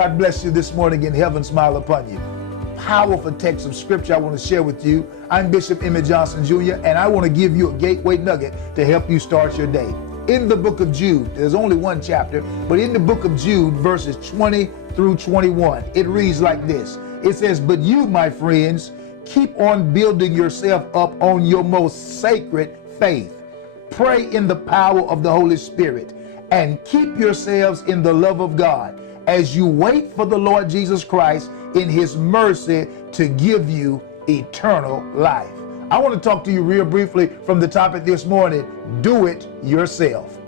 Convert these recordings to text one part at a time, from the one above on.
God bless you this morning and heaven smile upon you. Powerful text of scripture I want to share with you. I'm Bishop Emmett Johnson Jr. and I want to give you a gateway nugget to help you start your day. In the book of Jude, there's only one chapter, but in the book of Jude, verses 20 through 21, it reads like this. It says, "But you, my friends, keep on building yourself up on your most sacred faith. Pray in the power of the Holy Spirit and keep yourselves in the love of God as you wait for the Lord Jesus Christ in his mercy to give you eternal life." I want to talk to you real briefly from the topic this morning. Do it yourself.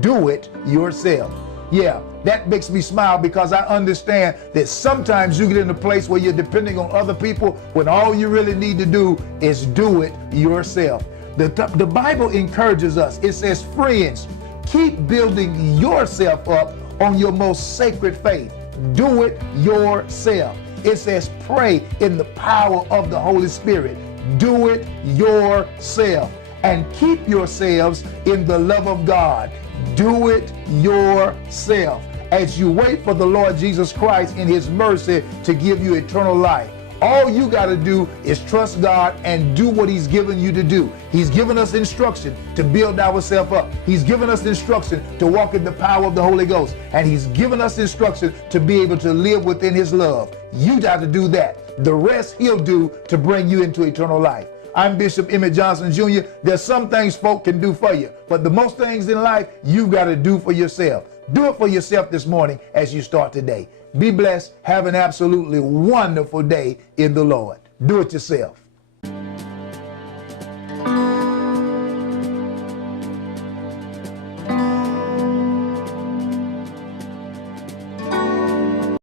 Do it yourself. Yeah, that makes me smile because I understand that sometimes you get in a place where you're depending on other people when all you really need to do is do it yourself. The Bible encourages us. It says, friends, keep building yourself up on your most sacred faith. Do it yourself. It says, pray in the power of the Holy Spirit. Do it yourself. And keep yourselves in the love of God. Do it yourself as you wait for the Lord Jesus Christ in his mercy to give you eternal life. All you got to do is trust God and do what he's given you to do. He's given us instruction to build ourselves up. He's given us instruction to walk in the power of the Holy Ghost. And he's given us instruction to be able to live within his love. You got to do that. The rest he'll do to bring you into eternal life. I'm Bishop Emmett Johnson Jr. There's some things folk can do for you, but the most things in life you got to do for yourself. Do it for yourself this morning as you start today. Be blessed. Have an absolutely wonderful day in the Lord. Do it yourself.